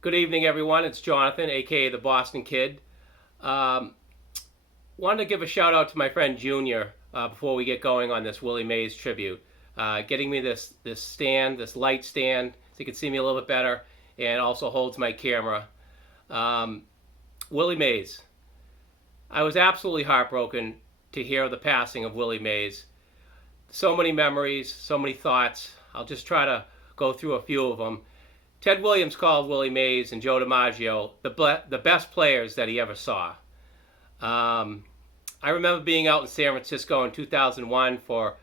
Good evening, everyone. It's Jonathan, aka the Boston Kid. Um, Wanted to give a shout out to my friend Junior before we get going on this Willie Mays tribute. Getting me this stand, this light stand, so you can see me a little bit better, and also holds my camera. Um, Willie Mays. I was absolutely heartbroken to hear the passing of Willie Mays. So many memories, so many thoughts. I'll just try to go through a few of them. Ted Williams called Willie Mays and Joe DiMaggio the best players that he ever saw. Um, I remember being out in San Francisco in 2001 for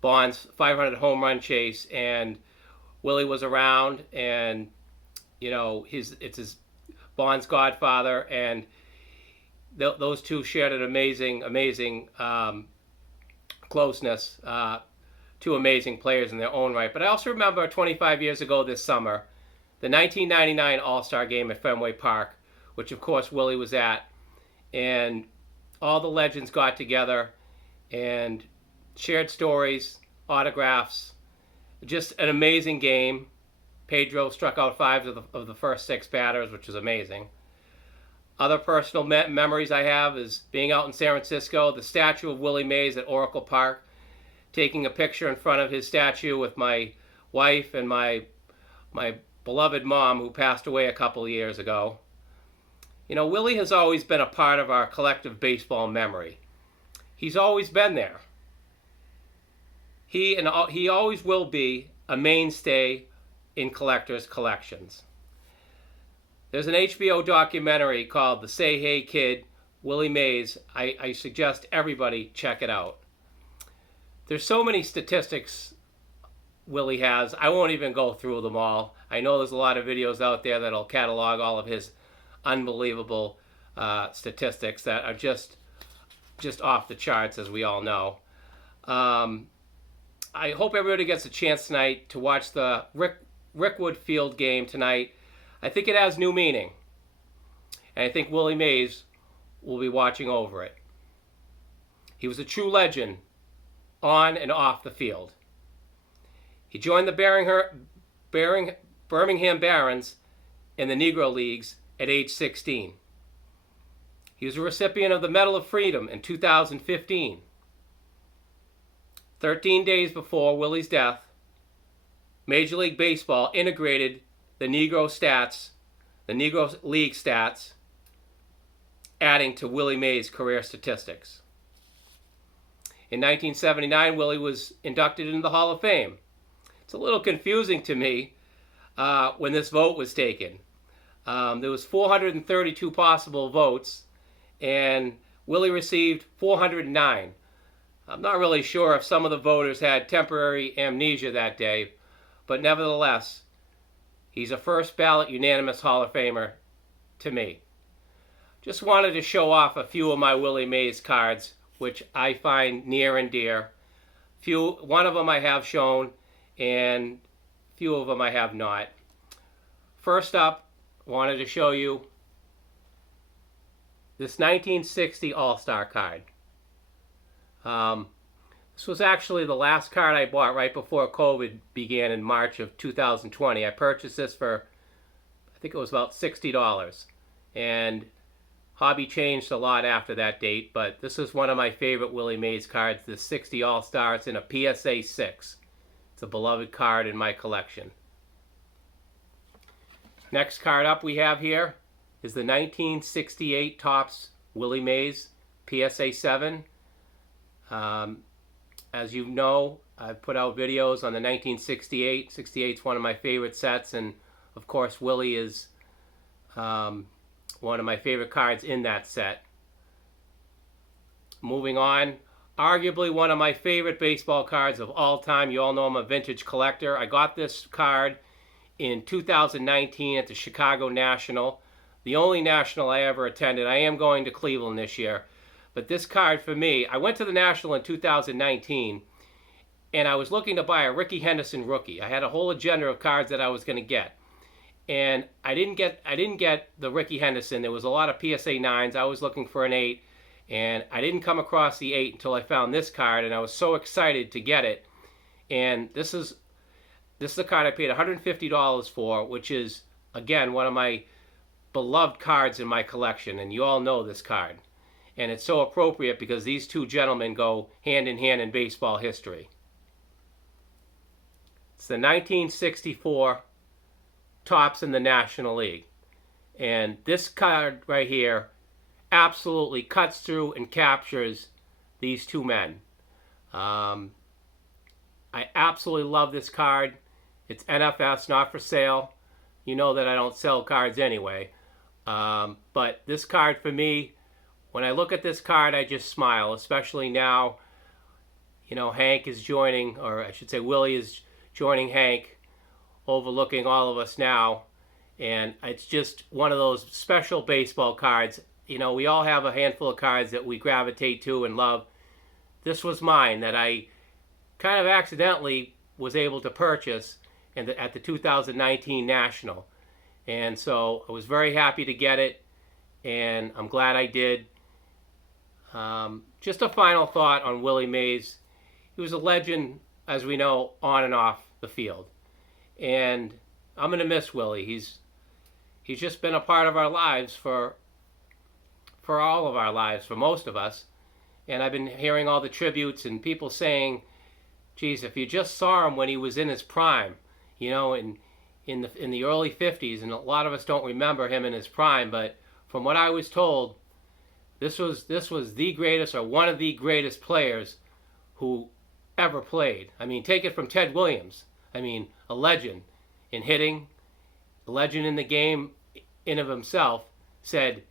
Bond's 500 home run chase, and Willie was around, and it's his Bond's godfather, and those two shared an amazing closeness. Two amazing players in their own right. But I also remember 25 years ago this summer, the 1999 All-Star Game at Fenway Park, which of course Willie was at, and all the legends got together and shared stories, autographs, just an amazing game. Pedro struck out five of the first six batters, which was amazing. Other personal memories I have is being out in San Francisco, the statue of Willie Mays at Oracle Park, taking a picture in front of his statue with my wife and my beloved mom, who passed away a couple of years ago. Willie has always been a part of our collective baseball memory. He's always been there. He always will be a mainstay in collectors' collections. There's an HBO documentary called The Say Hey Kid, Willie Mays. I suggest everybody check it out. There's so many statistics Willie has. I won't even go through them all. I know there's a lot of videos out there that'll catalog all of his unbelievable statistics that are just off the charts, as we all know. I hope everybody gets a chance tonight to watch the Rickwood Field game tonight. I think it has new meaning, and I think Willie Mays will be watching over it. He was a true legend on and off the field. He joined the Birmingham Barons in the Negro Leagues at age 16. He was a recipient of the Medal of Freedom in 2015. 13 days before Willie's death, Major League Baseball integrated the Negro League stats, adding to Willie Mays' career statistics. In 1979, Willie was inducted into the Hall of Fame. It's a little confusing to me when this vote was taken. There was 432 possible votes, and Willie received 409. I'm not really sure if some of the voters had temporary amnesia that day, but nevertheless, he's a first ballot unanimous Hall of Famer to me. Just wanted to show off a few of my Willie Mays cards, which I find near and dear. One of them I have shown, and few of them I have not. First up, wanted to show you this 1960 All-Star card. This was actually the last card I bought right before COVID began in March of 2020. I purchased this for, I think it was about $60. And hobby changed a lot after that date, but this is one of my favorite Willie Mays cards, the 60 All-Star. It's in a PSA 6. It's a beloved card in my collection. Next card up we have here is the 1968 Topps Willie Mays PSA 7. As you know, I've put out videos on the 1968. 68 is one of my favorite sets, and of course Willie is one of my favorite cards in that set. Moving on, arguably one of my favorite baseball cards of all time. You all know I'm a vintage collector. I got this card in 2019 at the Chicago National, the only National I ever attended. I am going to Cleveland this year. But this card for me, I went to the National in 2019, and I was looking to buy a Rickey Henderson rookie. I had a whole agenda of cards that I was going to get, and I didn't get the Rickey Henderson. There was a lot of PSA 9s. I was looking for an 8, and I didn't come across the 8 until I found this card, and I was so excited to get it. And this is a card I paid $150 for, which is again, one of my beloved cards in my collection, and you all know this card. And it's so appropriate because these two gentlemen go hand in hand in baseball history. It's the 1964 Topps in the National League. And this card right here absolutely cuts through and captures these two men. I absolutely love this card. It's NFS, not for sale. You know that I don't sell cards anyway. But this card for me, when I look at this card, I just smile, especially now, you know, Hank is joining, or I should say Willie is joining Hank, overlooking all of us now. And it's just one of those special baseball cards. You know, we all have a handful of cards that we gravitate to and love. This was mine that I kind of accidentally was able to purchase at the 2019 National. And so I was very happy to get it, and I'm glad I did. Just a final thought on Willie Mays. He was a legend, as we know, on and off the field. And I'm going to miss Willie. He's just been a part of our lives for all of our lives, for most of us. And I've been hearing all the tributes and people saying, geez, if you just saw him when he was in his prime, you know, in the early 50s, and a lot of us don't remember him in his prime, but from what I was told, this was the greatest, or one of the greatest players who ever played. I mean, take it from Ted Williams. I mean, a legend in hitting, a legend in the game in of himself, said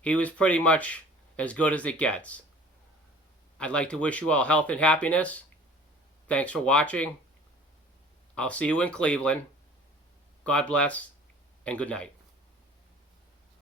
he was pretty much as good as it gets. I'd like to wish you all health and happiness. Thanks for watching. I'll see you in Cleveland. God bless, and good night.